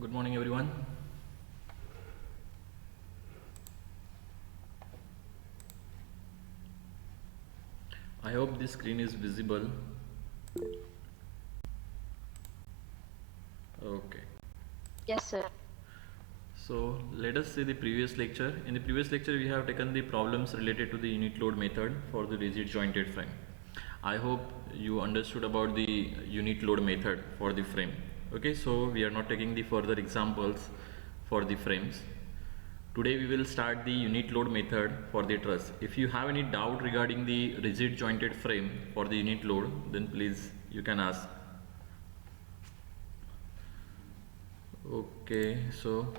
Good morning, everyone. I hope this screen is visible. Okay. Yes, sir. So let us see the previous lecture. In the previous lecture, we have taken the problems related to the unit load method for the rigid jointed frame. I hope you understood about the unit load method for the frame. Okay, so we are not taking the further examples for the frames. Today we will start the unit load method for the truss. If you have any doubt regarding the rigid jointed frame for the unit load, then please you can ask. Okay, so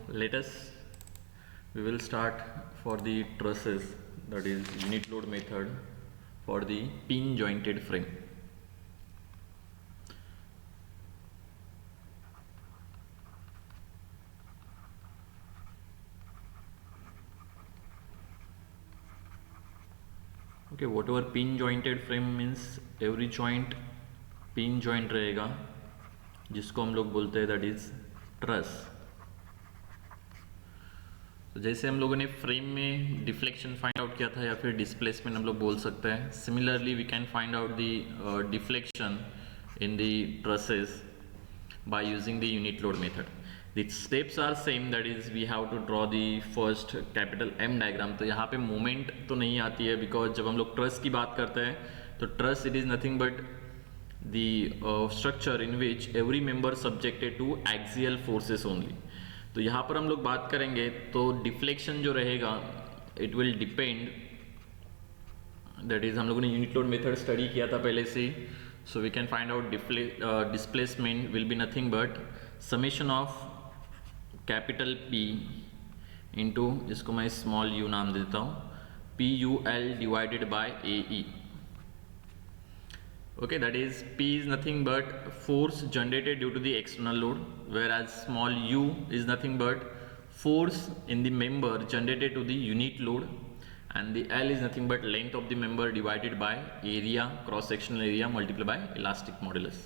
we will start for the trusses, that is unit load method for the pin jointed frame. Okay, whatever pin jointed frame means every joint pin joint रहेगा जिसको हम लोग बोलते हैं that is truss. तो जैसे हम लोगों ने फ्रेम में डिफ्लेक्शन फाइंड आउट किया था या फिर डिस्प्लेसमेंट हम लोग बोल सकते हैं, similarly we can find out the deflection in the trusses by using the unit load method. The steps are same, that is we have to draw the first capital M diagram. तो यहाँ पे moment तो नहीं आती है because जब हम लोग ट्रस की बात करते हैं तो truss it is nothing but the structure in which every member subjected to axial forces only. तो यहाँ पर हम लोग बात करेंगे तो डिफ्लेक्शन जो रहेगा it will depend, that is हम लोगों ने यूनिट लोड मेथड स्टडी किया था पहले से. So we can find out displacement will be nothing but summation of capital P into, इसको मैं स्मॉल यू नाम देता हूँ, P u L divided by A E. Okay, that is P is nothing but force generated due to the external load, whereas small u is nothing but force in the member generated to the unit load, and the L is nothing but length of the member divided by area, cross sectional area multiplied by elastic modulus.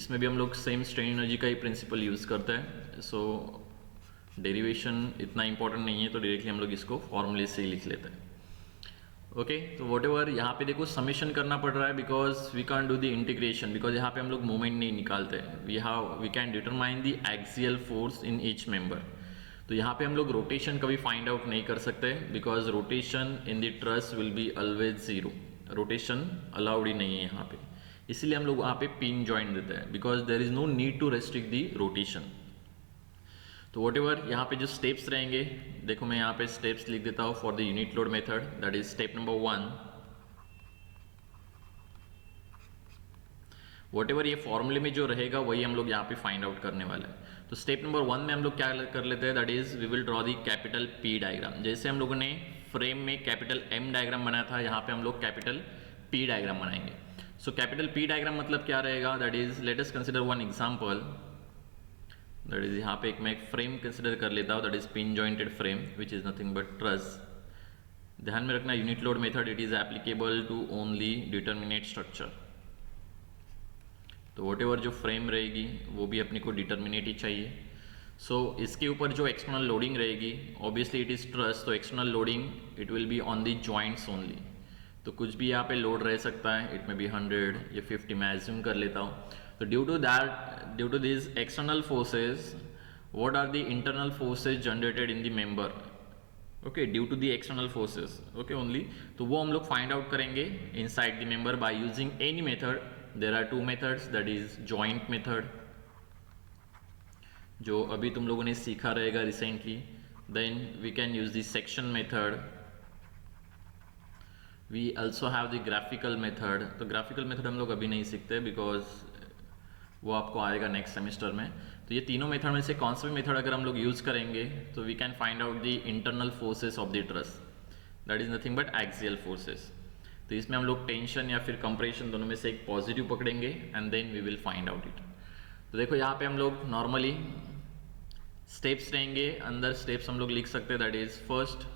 इसमें भी हम लोग same strain energy का ही principal use करते हैं. सो derivation इतना important नहीं है तो डायरेक्टली हम लोग इसको फॉर्मूले से ही लिख लेते हैं. ओके, तो वॉट एवर यहाँ पे देखो समेशन करना पड़ रहा है because we can do the integration, because यहाँ पे हम लोग मोमेंट नहीं निकालते. We can determine the axial force in each member. तो यहाँ पे हम लोग रोटेशन कभी फाइंड आउट नहीं कर सकते because rotation in the truss will be always zero. Rotation allowed ही नहीं है यहाँ पे, इसीलिए हम लोग वहाँ पे पिन जॉइंट देते हैं because there is no need to restrict the rotation. तो वॉट एवर यहाँ पे जो स्टेप्स रहेंगे, देखो मैं यहाँ पे स्टेप्स लिख देता हूँ for the unit load method. That is step number 1. What ever ये फॉर्मूले में जो रहेगा वही हम लोग यहाँ पे फाइंड आउट करने वाले हैं. तो स्टेप नंबर 1 में हम लोग क्या कर लेते हैं, that is we will draw the capital P diagram. जैसे हम लोगों ने फ्रेम में कैपिटल एम डायग्राम बनाया था, यहाँ पे हम लोग कैपिटल पी डायग्राम बनाएंगे. सो कैपिटल पी डायग्राम मतलब क्या रहेगा, that is let us consider one example. That is यहाँ पे मैं एक फ्रेम कंसिडर कर लेता हूँ, that is pin jointed frame which is nothing but truss. ध्यान में रखना unit load method it is applicable to only determinate structure. तो वॉट एवर जो फ्रेम रहेगी वो भी अपने को डिटर्मिनेट ही चाहिए. सो इसके ऊपर जो एक्सटर्नल लोडिंग रहेगी ऑब्वियसली इट इज ट्रस, तो external loading it will be on the joints only. तो कुछ भी यहाँ पे लोड रह सकता है, इट में बी 100 या 50 मैं एज्यूम कर लेता हूँ. So due to these external forces, what are the internal forces generated in the member? Okay, due to the external forces, okay only. तो वो हम लोग find out करेंगे inside the member by using any method. There are two methods, that is joint method, जो अभी तुम लोगों ने सीखा रहेगा recently. Then we can use the section method. We also have the graphical method. तो graphical method हम लोग अभी नहीं सीखते because वो आपको आएगा नेक्स्ट सेमेस्टर में. तो ये तीनों मेथड में से कौन सा भी मेथड अगर हम लोग यूज़ करेंगे तो we can find out the internal forces of the truss, that is nothing but axial forces. तो इसमें हम लोग टेंशन या फिर कंप्रेशन दोनों में से एक पॉजिटिव पकड़ेंगे and then we will find out it. तो देखो यहाँ पे हम लोग नॉर्मली स्टेप्स रहेंगे, अंदर स्टेप्स हम लोग लिख सकते हैं. That is first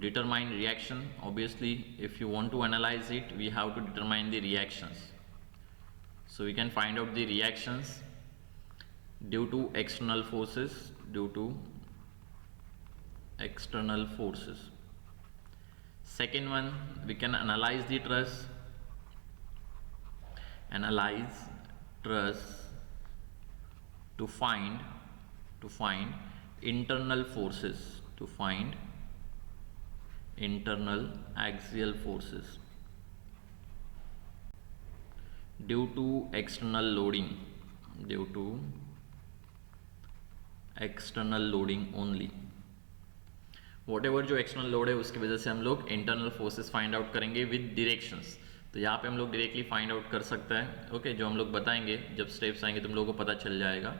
determine reaction. Obviously if you want to analyse it we have to determine the reactions. So we can find out the reactions. due to external forces, due to external forces. Second one, we can analyze the truss, analyze truss to find internal forces, to find internal axial forces due to external loading, due to external loading only. What जो external load है उसकी वजह से हम लोग internal forces find out करेंगे with directions. तो यहाँ पे हम लोग डायरेक्टली फाइंड आउट कर सकते हैं. ओके, जो हम लोग बताएंगे जब स्टेप्स आएंगे तुम लोगों को पता चल जाएगा.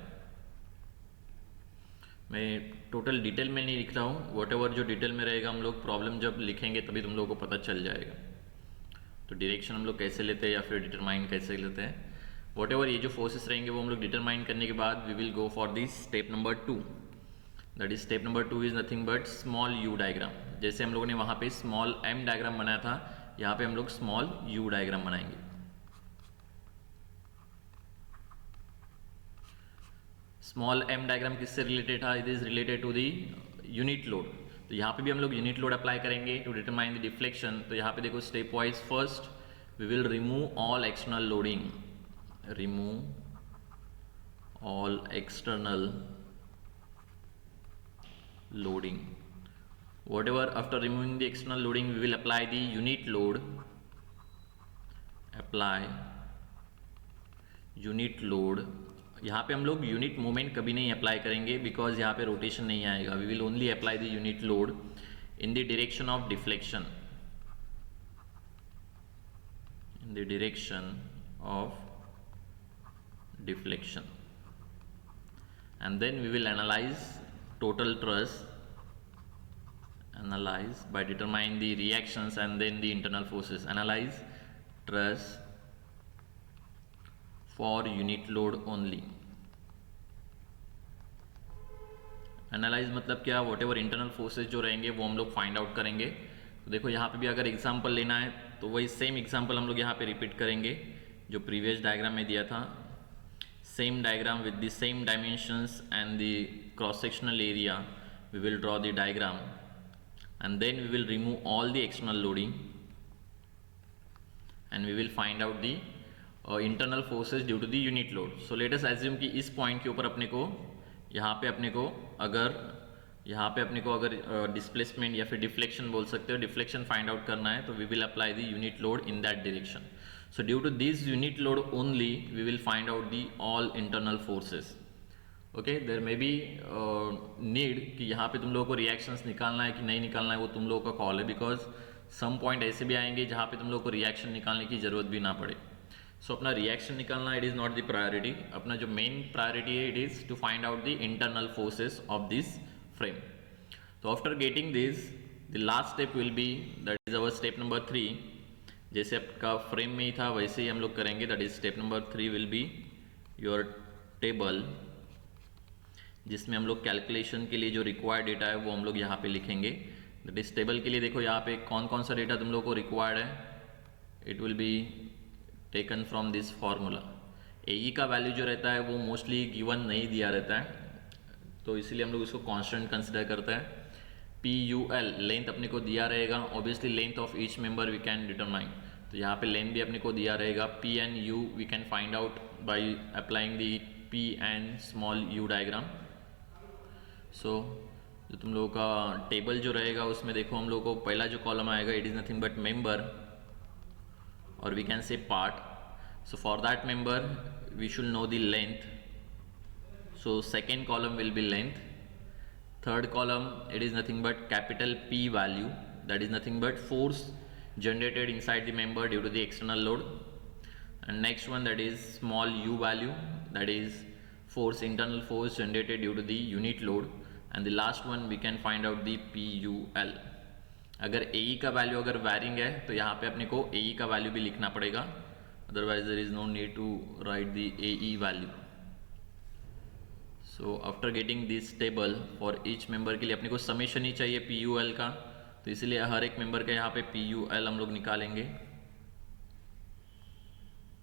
मैं टोटल डिटेल में नहीं लिख रहा हूँ, वॉट जो डिटेल में रहेगा हम लोग प्रॉब्लम जब लिखेंगे तभी तुम लोगों को पता चल जाएगा. तो डायरेक्शन हम लोग कैसे लेते हैं या फिर डिटरमाइन कैसे लेते हैं, वॉट ये जो फोर्सेस रहेंगे वो हम लोग डिटरमाइन करने के बाद we will go for this step number 2. That is step number 2 is nothing but small you diagram. जैसे हम लोगों ने वहाँ पे स्मॉल एम डायग्राम बनाया था, यहाँ पे हम लोग स्मॉल यू डायग्राम बनाएंगे. स्मॉल एम डायग्राम किससे रिलेटेड था? It is related to the unit load. तो यहाँ पे भी हम लोग यूनिट लोड अप्लाई करेंगे टू डिटरमाइन द डिफ्लेक्शन. तो यहाँ पे देखो stepwise first we will remove all external loading, remove all external loading. Whatever after removing the external loading we will apply the unit load, apply unit load. यहाँ पे हम लोग unit moment कभी नहीं अप्लाई करेंगे because यहाँ पे rotation नहीं आएगा. We will only apply the unit load in the direction of deflection, in the direction of deflection, and then we will analyze total truss, analyze by determining the reactions and then the internal forces. Analyze truss for unit load only. Analyse मतलब क्या? What ever internal forces जो रहेंगे वो हम लोग find out करेंगे. तो देखो यहाँ पे भी अगर एग्जांपल लेना है तो वही सेम एग्जांपल हम लोग यहाँ पे रिपीट करेंगे जो प्रीवियस डायग्राम में दिया था. Same diagram with the same dimensions and the cross sectional area. We will draw the diagram and then we will remove all the external loading and we will find out the internal forces due to the unit load. So let us assume कि इस point के ऊपर अपने को यहाँ पे अपने को अगर displacement या फिर deflection बोल सकते हो, deflection find out करना है तो we will apply the unit load in that direction. So due to this unit load only we will find out the all internal forces. Okay, there may be need कि यहाँ पे तुम लोगों को reactions निकालना है कि नहीं निकालना है वो तुम लोगों का call है, because some point ऐसे भी आएंगे जहाँ पे तुम लोगों को reaction निकालने की ज़रूरत भी ना पड़े. So अपना reaction निकालना it is not the priority. अपना जो main priority है it is to find out the internal forces of this frame. So after getting this, the last step will be, that is our step number 3. जैसे आपका frame में ही था वैसे ही हम लोग करेंगे. That is step number 3 will be your table, जिसमें हम लोग कैलकुलेशन के लिए जो रिक्वायर्ड डेटा है वो हम लोग यहाँ पे लिखेंगे. दैट इज टेबल के लिए देखो यहाँ पे कौन कौन सा डेटा तुम लोग को रिक्वायर्ड है. It will be taken from this formula. A का वैल्यू जो रहता है वो मोस्टली गिवन नहीं दिया रहता है, तो इसीलिए हम लोग इसको कॉन्स्टेंट कंसिडर करते हैं. PUL लेंथ अपने को दिया रहेगा. Obviously length of each member we can determine. तो यहाँ पे लेंथ भी अपने को दिया रहेगा. P and U we can find out by applying the P and small U diagram. So जो तुम लोगों का टेबल जो रहेगा उसमें देखो हम लोगों को पहला जो कॉलम आएगा it is nothing but member, और we can say part. So for that member we should know the length. So second column will be length. Third column it is nothing but capital P value, that is nothing but force generated inside the member due to the external load. And next one that is small u value, that is force, internal force generated due to the unit load. And the last one we can find out the PUL. अगर AE का value अगर varying है तो यहाँ पे अपने को AE का वैल्यू भी लिखना पड़ेगा, otherwise there is no need to write the AE value. So after getting this table for each member के लिए अपने को समेशन ही चाहिए PUL का, तो इसलिए हर एक मेंबर का यहाँ पे PUL हम लोग निकालेंगे.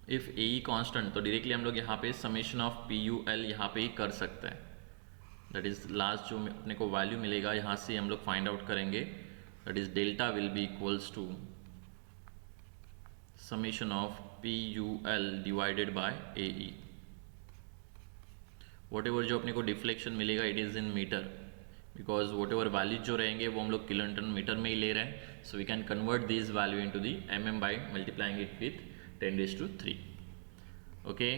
इफ ए ई कॉन्स्टेंट, तो डायरेक्टली हम लोग यहाँ पे summation of P u L यहाँ पे ही कर सकते हैं। दैट इज लास्ट जो अपने को वैल्यू मिलेगा यहाँ से हम लोग फाइंड आउट करेंगे। That is delta will be equals to summation of P u L divided by A E. Whatever जो अपने को डिफ्लेक्शन मिलेगा it is in metre, because whatever values जो रहेंगे वो हम लोग किलोन्यूटन मीटर में ही ले रहे हैं। So we can convert this value into the mm by multiplying it with 10⁻³ okay.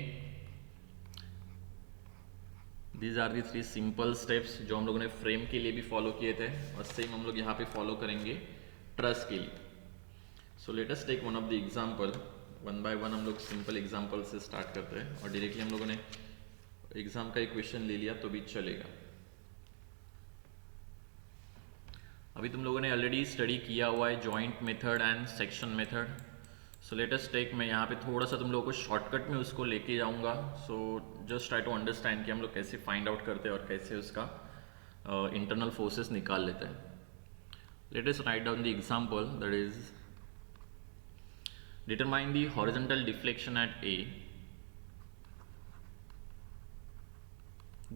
These are the 3 simple steps जो हम लोगों ने फ्रेम के लिए भी फॉलो किए थे, और सेम हम लोग यहाँ पे फॉलो करेंगे ट्रस के लिए। So let us take one of the example, one by one हम लोग सिंपल एग्जांपल से स्टार्ट करते हैं, और डायरेक्टली हम लोगों ने एग्जाम का एक क्वेश्चन ले लिया तो भी चलेगा। अभी तुम लोगों ने ऑलरेडी स्टडी किया हुआ है joint method and section method. So let us take, मैं यहाँ पे थोड़ा सा तुम लोगों को शॉर्टकट में उसको लेके जाऊँगा। So just try to understand कि हम लोग कैसे फाइंड आउट करते हैं और कैसे उसका इंटरनल फोर्सेस निकाल लेते हैं। Let us write down the example, that is determine the horizontal deflection at A,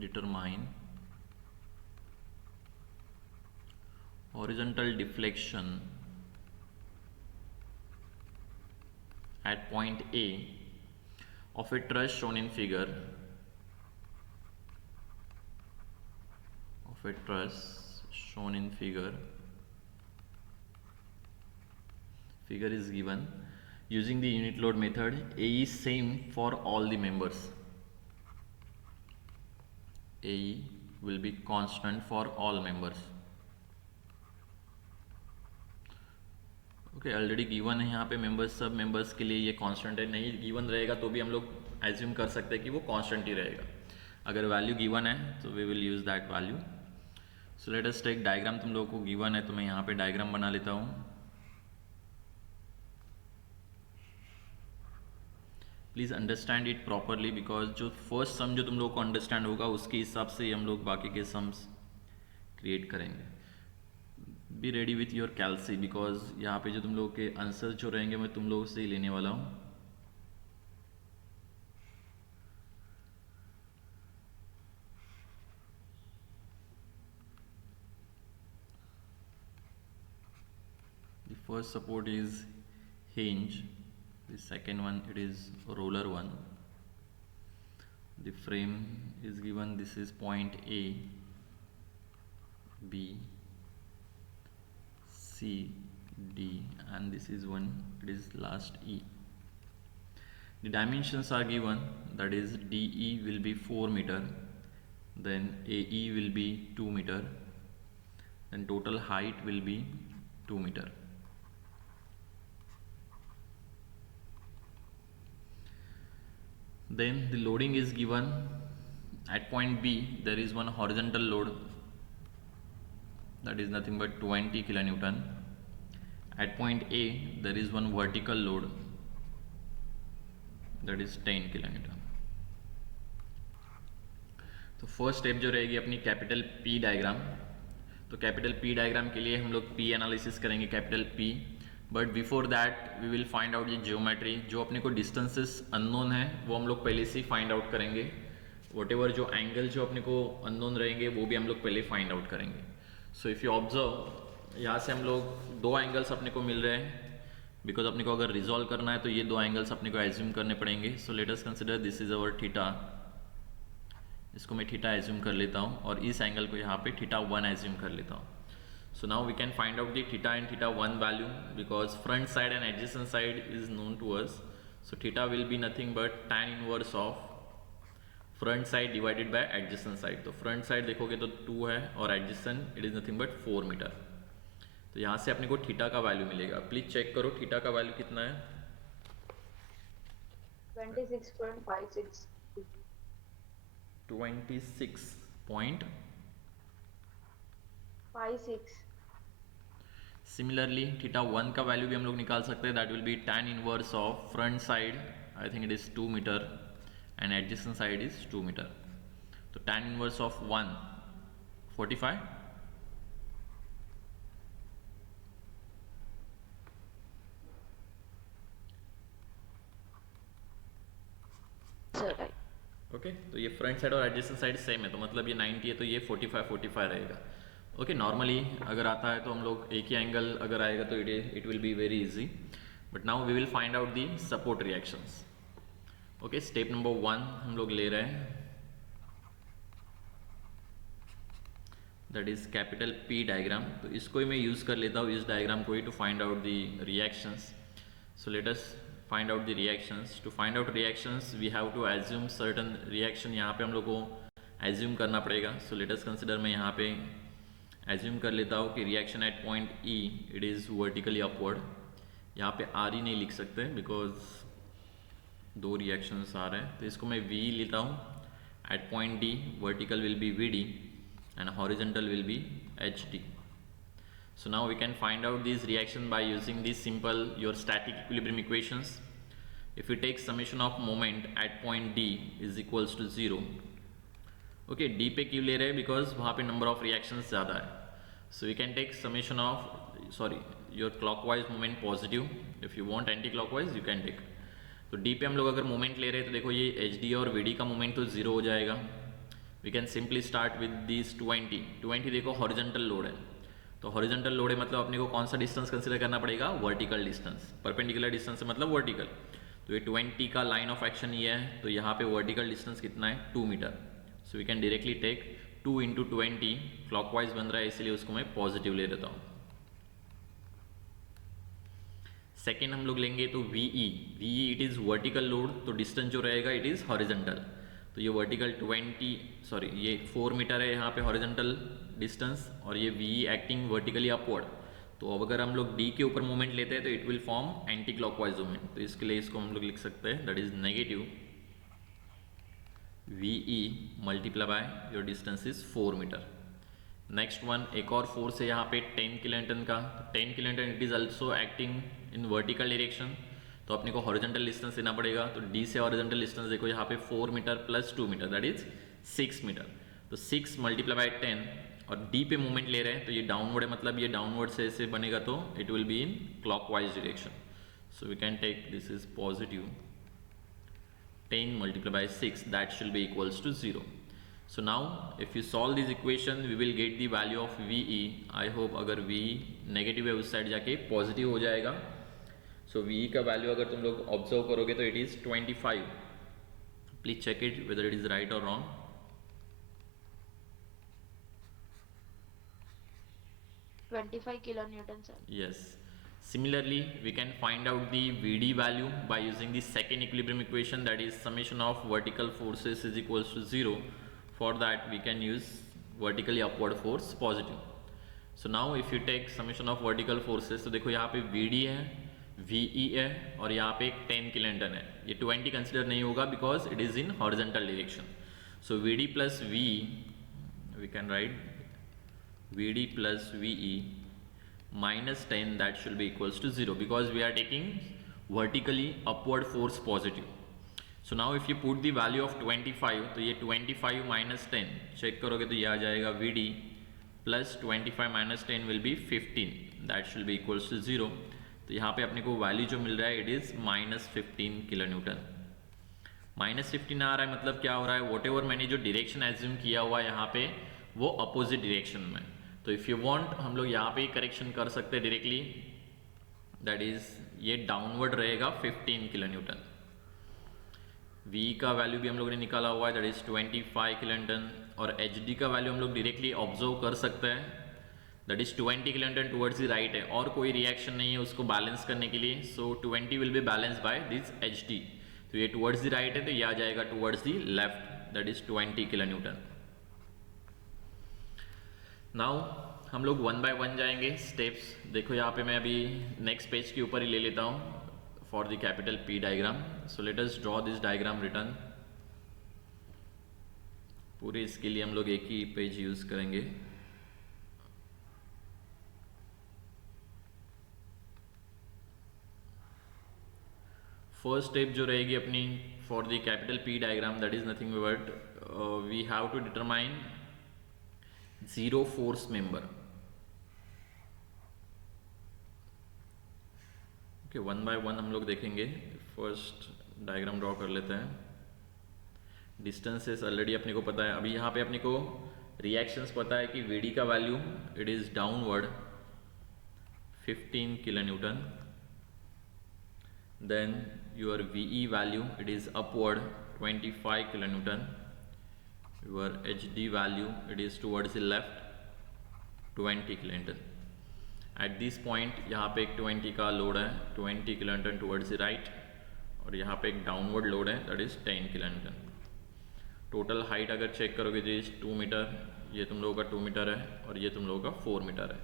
determine horizontal deflection at point A of a truss shown in figure, figure is given using the unit load method. A is same for all the members, A will be constant for all members. Okay, already given है यहाँ पे members, सब members के लिए ये constant है। नहीं given रहेगा तो भी हम लोग एज्यूम कर सकते हैं कि वो कांस्टेंट ही रहेगा। अगर वैल्यू गिवन है तो we will use that value. So let us take diagram, तुम लोगों को गिवन है तो मैं यहाँ पे डायग्राम बना लेता हूँ। Please understand it properly, because जो फर्स्ट सम जो तुम लोगों को अंडरस्टैंड होगा उसके हिसाब से ही हम लोग बाकी के सम्स क्रिएट करेंगे। Be ready with your calcy, because यहाँ पे जो तुम लोगों के आंसर जो रहेंगे मैं तुम लोगों से ही लेने वाला हूँ। The first support is hinge, the second one it is roller one. The frame is given, this is point A, B, C, D, and this is one, it is last E. The dimensions are given, that is DE will be 4 meter, then AE will be 2 meter, then total height will be 2 meter. Then the loading is given. At point B there is one horizontal load, that is nothing but 20 kilonewton. At point A there is one vertical load, that is 10 kilonewton. तो first step जो रहेगी अपनी capital P diagram. तो capital P diagram के लिए हम लोग P analysis करेंगे, capital P। But before that we will find out ये जियोमेट्री। जो अपने को डिस्टेंसेस अननोन है वो हम लोग पहले से ही फाइंड आउट करेंगे। वट एवर जो एंगल जो अपने को अननोन रहेंगे वो भी हम लोग पहले फाइंड आउट करेंगे। सो इफ़ यू ऑब्जर्व, यहाँ से हम लोग 2 एंगल्स अपने को मिल रहे हैं, बिकॉज अपने को अगर रिजॉल्व करना है तो ये 2 एंगल्स अपने को एज्यूम करने पड़ेंगे। सो let us consider this is our theta, इसको मैं थीटा एज्यूम कर लेता हूँ, और इस एंगल को यहाँ पे थीटा 1 एज्यूम कर लेता हूँ। So now we can find out the theta and theta 1 value, because front side and adjacent side is known to us. So theta will be nothing but tan inverse of front side divided by adjacent side. तो front side देखोगे तो 2 है और adjacent it is nothing but 4 मीटर। तो यहाँ से अपने को थीटा का वैल्यू मिलेगा। प्लीज चेक करो थीटा का वैल्यू कितना है। 26.56 26.56। सिमिलरली थीटा 1 का वैल्यू भी हम लोग निकाल सकते हैं, that will be tan inverse of front side, I think it is 2 metre and adjacent side is 2 metre. तो tan इनवर्स ऑफ 1 45, ओके तो ये फ्रंट साइड और एडजेसेंट साइड सेम है, तो मतलब ये 90 है तो ये 45 रहेगा। ओके नॉर्मली अगर आता है तो हम लोग एक ही एंगल अगर आएगा तो it will be very easy, but now we will find out the support reactions. Okay step number 1 हम लोग ले रहे हैं, that is capital P diagram. तो इसको ही मैं यूज़ कर लेता हूँ, इस डायग्राम को ही, to find out the reactions. So let us find out the reactions. To find out reactions we have to assume certain reaction, यहाँ पे हम लोग को एज्यूम करना पड़ेगा। सो लेट अस कंसिडर, मैं यहाँ पे एज्यूम कर लेता हूँ कि reaction at point E it is vertically upward. यहाँ पे R ही नहीं लिख सकते बिकॉज दो रिएक्शंस आ रहे हैं, तो इसको मैं V लेता हूँ। At point D vertical will be VD and horizontal will be HD. So now we can find out these reaction by using these simple your static equilibrium equations. If we take summation of moment at point D is equals to 0. Okay, D पे क्यों ले रहे हैं, because वहाँ पे number of reactions ज़्यादा है। So we can take summation of your clockwise moment positive, if you want anti clockwise you can take. तो D पे हम लोग अगर मोमेंट ले रहे हैं तो देखो ये HD और VD का मोमेंट तो 0 हो जाएगा। We can simply start with this 20 देखो हॉरिजॉन्टल लोड है, तो हॉरिजॉन्टल लोड है मतलब अपने को कौन सा डिस्टेंस कंसिडर करना पड़ेगा, वर्टिकल डिस्टेंस। परपेंडिकुलर डिस्टेंस मतलब वर्टिकल, तो ये 20 का लाइन ऑफ एक्शन ये है, तो यहाँ पे वर्टिकल डिस्टेंस कितना है 2 metre. So we can directly take 2 × 20, clockwise बन रहा है इसलिए उसको मैं पॉजिटिव ले लेता हूँ। सेकेंड हम लोग लेंगे तो VE it is vertical load, तो डिस्टेंस जो रहेगा इट इज़ हॉरिजॉन्टल। तो ये वर्टिकल ये 4 मीटर है यहाँ पे हॉरिजॉन्टल डिस्टेंस, और ये VE एक्टिंग वर्टिकली अपवर्ड। तो अब अगर हम लोग D के ऊपर मूवमेंट लेते हैं तो it will form anti clockwise movement, तो इसके लिए इसको हम लोग लिख सकते हैं that is negative VE multiply by your distance is 4 metre. Next one एक और फोर्स है यहाँ पे 10 किलोन्यूटन का, 10 kilonewton it is also acting in vertical direction, तो अपने को हॉरिजॉन्टल डिस्टेंस लेना पड़ेगा। तो D से हॉरिजॉन्टल डिस्टेंस देखो यहाँ पे 4 metre plus 2 metre that is 6 metre. तो 6 मल्टीप्लाई बाय 10, और D पे मूवमेंट ले रहे हैं तो ये डाउनवर्ड है, मतलब ये डाउनवर्ड से ऐसे बनेगा तो it will be in clockwise direction. So we can take this is positive 10 multiply by 6 that should be equals to 0। So now if you solve this equation we will get the value of VE. I hope अगर VE negative है उस side जाके positive हो जाएगा। So VE का value अगर तुम लोग ऑब्जर्व करोगे तो it is 25। Please check it whether it is right और wrong. 25 kilonewton, sir. Yes. Similarly, we can find out the VD value by using the second equilibrium equation, that is summation of vertical forces is equals to 0. For that we can use vertically upward force positive. So now if you take summation of vertical forces, तो देखो यहाँ पे VD है, VE है, और यहाँ पे 10 kilonewton है। ये 20 कंसिडर नहीं होगा because it is in horizontal direction. So VD plus VE we can write VD plus VE minus 10 that should be equals to 0 because we are taking vertically upward force positive. So now if you put the value of 25, तो ये 25 minus 10 check करोगे तो ये आ जाएगा VD plus 25 minus 10 will be 15 that should be equals to 0. तो यहाँ पे अपने को वैल्यू जो मिल रहा है इट इज़ -15 किलोन्यूटन। -15 आ रहा है मतलब क्या हो रहा है, वॉट एवर मैंने जो डायरेक्शन एज्यूम किया हुआ है यहाँ पे वो अपोजिट डायरेक्शन में। तो इफ़ यू वांट हम लोग यहाँ पे करेक्शन कर सकते हैं डायरेक्टली, दैट इज ये डाउनवर्ड रहेगा 15 किलोन्यूटन। V का वैल्यू भी हम लोगों ने निकाला हुआ है दैट इज 25 किलोन्यूटन, और HD का वैल्यू हम लोग डायरेक्टली ऑब्जर्व कर सकते हैं that is 20 kilonewton towards the right है, और कोई रिएक्शन नहीं है उसको बैलेंस करने के लिए। सो 20 will be balance by this HD, तो ये टुवर्ड्स द राइट है तो ये आ जाएगा towards the left that is 20 kilonewton. Now हम लोग 1 by 1 जाएंगे स्टेप्स। देखो यहाँ पे मैं अभी नेक्स्ट पेज के ऊपर ही ले लेता हूँ for the capital P diagram. So let us draw this diagram return. पूरे इसके लिए हम लोग एक ही पेज यूज करेंगे। फर्स्ट स्टेप जो रहेगी अपनी for the capital P diagram that is nothing but we have to determine zero force member. Okay 1 by 1 हम लोग देखेंगे। फर्स्ट डायग्राम ड्रॉ कर लेते हैं। डिस्टेंसेस ऑलरेडी अपने को पता है। अभी यहाँ पे अपने को रिएक्शंस पता है कि वी डी का value it is downward 15 kilo Newton, then your VE value it is upward 25 kilonewton, your HD value it is towards the left 20 kilonewton. At this point यहाँ पे एक 20 का लोड है, 20 kilonewton towards the right, और यहाँ पे एक downward load है that is 10 kilonewton. Total height अगर चेक करोगे तो इज 2 मीटर, ये तुम लोगों का 2 मीटर है और ये तुम लोगों का 4 मीटर है.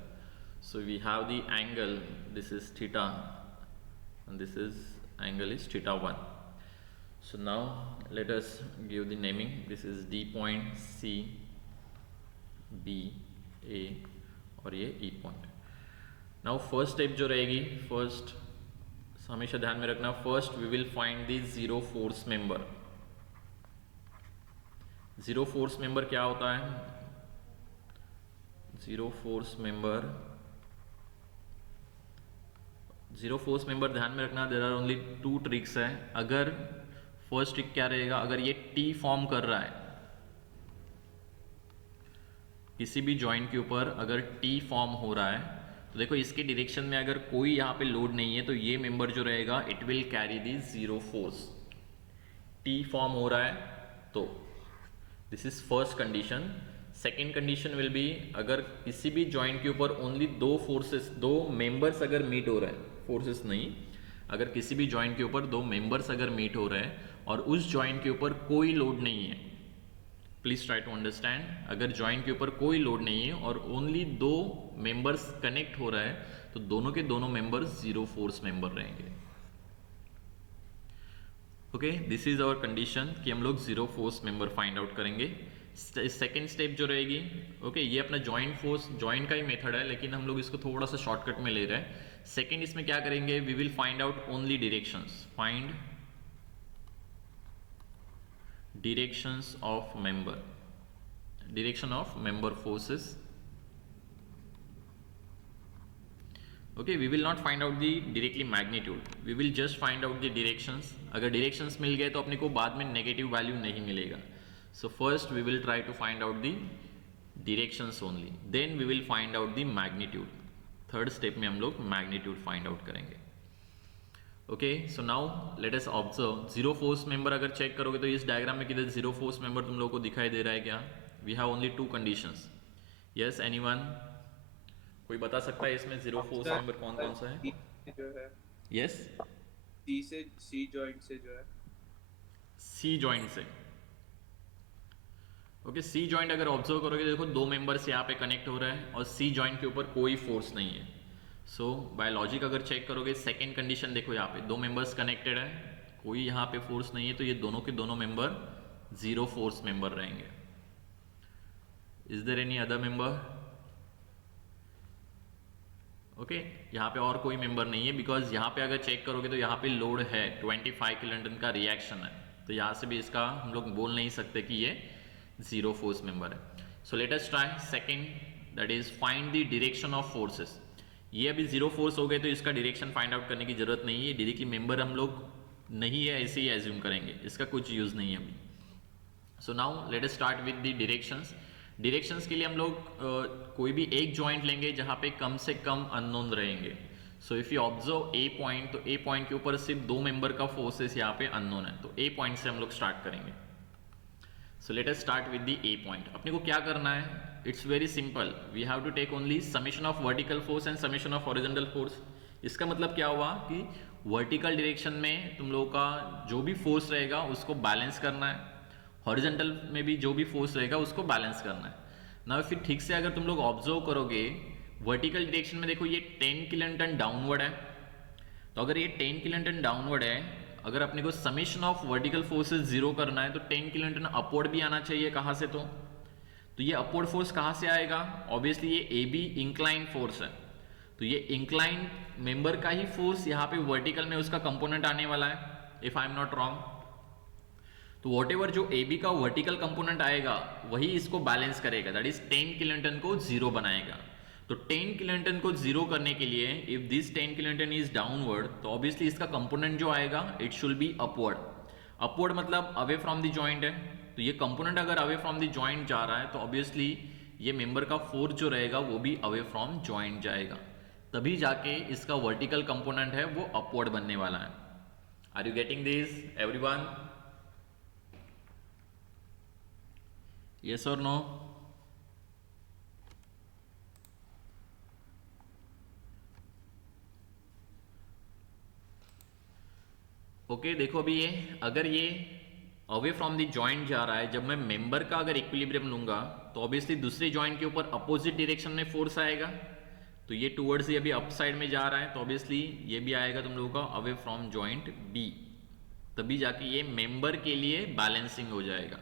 So we have the angle, this is theta and this is angle is theta 1. So now let us give the naming. This is D point, C, B, A और ये E point. Now first step जो रहेगी, first हमेशा ध्यान में रखना, first we will find the zero force member. Zero force member क्या होता है? जीरो फोर्स मेंबर ध्यान में रखना, देयर आर ओनली 2 ट्रिक्स है. अगर फर्स्ट ट्रिक क्या रहेगा, अगर ये टी फॉर्म कर रहा है किसी भी जॉइंट के ऊपर, अगर टी फॉर्म हो रहा है तो देखो इसके डायरेक्शन में अगर कोई यहाँ पे लोड नहीं है तो ये मेंबर जो रहेगा it will carry the zero force. T form हो रहा है तो this is first condition. Second condition will be, अगर किसी भी जॉइंट के ऊपर ओनली दो मेंबर्स अगर मीट हो रहे हैं, फोर्सेस नहीं, अगर किसी भी जॉइंट के ऊपर 2 मेंबर्स अगर मीट हो रहे हैं और उस जॉइंट के ऊपर कोई लोड नहीं है, प्लीज ट्राई टू अंडरस्टैंड, अगर जॉइंट के ऊपर कोई लोड नहीं है और ओनली 2 मेंबर्स कनेक्ट हो रहा है तो दोनों के दोनों मेंबर्स जीरो फोर्स मेंबर रहेंगे. Okay, this is our condition कि हम लोग zero force member find out करेंगे. सेकेंड स्टेप जो रहेगी, ओके, ये अपना जॉइंट का ही मेथड है लेकिन हम लोग इसको थोड़ा सा शॉर्टकट में ले रहे हैं. सेकेंड इसमें क्या करेंगे, we will find out only directions. Find directions of direction of member forces. Okay, we will not find out the directly magnitude, we will just find out the directions. अगर directions मिल गए तो अपने को बाद में नेगेटिव वैल्यू नहीं मिलेगा. So first we will try to find out the directions only, then we will find out the magnitude. Third step में हम लोग मैग्नीट्यूड फाइंड आउट करेंगे. Okay, so now let us observe zero force member. अगर check करोगे तो इस diagram में किधर जीरो फोर्स मेंबर तुम लोगों को दिखाई दे रहा है क्या? We have only 2 conditions. Yes, anyone कोई बता सकता है इसमें जीरो फोर्स मेंबर कौन कौन सा है? जो है यस, सी जॉइंट से जो है, सी जॉइंट से. ओके, सी जॉइंट अगर ऑब्जर्व करोगे देखो 2 मेंबर्स यहाँ पे कनेक्ट हो रहे हैं और सी जॉइंट के ऊपर कोई फोर्स नहीं है. सो बाय लॉजिक अगर चेक करोगे सेकेंड कंडीशन देखो, यहाँ पे 2 मेंबर्स कनेक्टेड है, कोई यहाँ पे फोर्स नहीं है, तो ये दोनों के दोनों मेंबर जीरो फोर्स मेंबर रहेंगे. Is there any other member? Okay, यहाँ पे और कोई मेंबर नहीं है बिकॉज यहाँ पे अगर चेक करोगे तो यहाँ पे लोड है 25 किलोन्यूटन का रिएक्शन है, तो यहाँ से भी इसका हम लोग बोल नहीं सकते कि ये जीरो फोर्स मेंबर है. सो let us try second, that is find the direction of forces. ये अभी जीरो फोर्स हो गए तो इसका डायरेक्शन फाइंड आउट करने की जरूरत नहीं है, डायरेक्टली मेंबर हम लोग नहीं है ऐसे ही एज्यूम करेंगे, इसका कुछ यूज नहीं है अभी. So now let us start with the directions. Directions के लिए हम लोग कोई भी एक जॉइंट लेंगे जहाँ पे कम से कम अननोन रहेंगे. सो if you observe a point, तो ए पॉइंट के ऊपर सिर्फ 2 मेंबर का फोर्सेस यहाँ पे अननोन है, तो ए पॉइंट से हम लोग स्टार्ट करेंगे. So let us start with the A point. अपने को क्या करना है, it's very simple, we have to take only summation of vertical force and summation of horizontal force. इसका मतलब क्या हुआ कि वर्टिकल डायरेक्शन में तुम लोगों का जो भी फोर्स रहेगा उसको बैलेंस करना है, हॉरिजॉन्टल में भी जो भी फोर्स रहेगा उसको बैलेंस करना है. ना फिर ठीक से अगर तुम लोग ऑब्जर्व करोगे वर्टिकल डायरेक्शन में देखो ये 10 किलोन्यूटन डाउनवर्ड है, तो अगर ये 10 किलोन्यूटन डाउनवर्ड है, अगर अपने को summation of vertical forces zero करना है तो 10 किलोन्यूटन अपवर्ड भी आना चाहिए. कहाँ से? तो ये अपवर्ड फोर्स कहाँ से आएगा? ऑब्वियसली ये ए बी इंक्लाइन फोर्स है, तो ये इंक्लाइन मेंबर का ही फोर्स यहाँ पे वर्टिकल में उसका कंपोनेंट आने वाला है, if I am not wrong. तो वॉटेवर जो ए बी का वर्टिकल कंपोनेंट आएगा वही इसको बैलेंस करेगा, दैट इज 10 किलोन्यूटन को जीरो बनाएगा. तो 10 किलोन्यूटन को जीरो करने के लिए if this 10 kilonewton is downward, तो ऑब्वियसली इसका कंपोनेंट जो आएगा it should be upward. Upward मतलब अवे फ्रॉम द जॉइंट है, तो ये कंपोनेंट अगर अवे फ्रॉम द जॉइंट जा रहा है तो ऑब्वियसली ये मेंबर का फोर्स जो रहेगा वो भी अवे फ्रॉम जॉइंट जाएगा, तभी जाके इसका वर्टिकल कंपोनेंट है वो अपवर्ड बनने वाला है। Are you getting this everyone? Yes और नो? ओके देखो अभी ये अगर ये अवे फ्रॉम द जॉइंट जा रहा है, जब मैं मेंबर का अगर इक्विलिब्रियम लूंगा तो ऑब्वियसली दूसरे जॉइंट के ऊपर अपोजिट डायरेक्शन में फोर्स आएगा, तो ये टूवर्ड्स ये अभी अप साइड में जा रहा है तो ऑब्वियसली ये भी आएगा तुम लोगों का अवे फ्रॉम जॉइंट बी, तभी जाके ये मेंबर के लिए बैलेंसिंग हो जाएगा।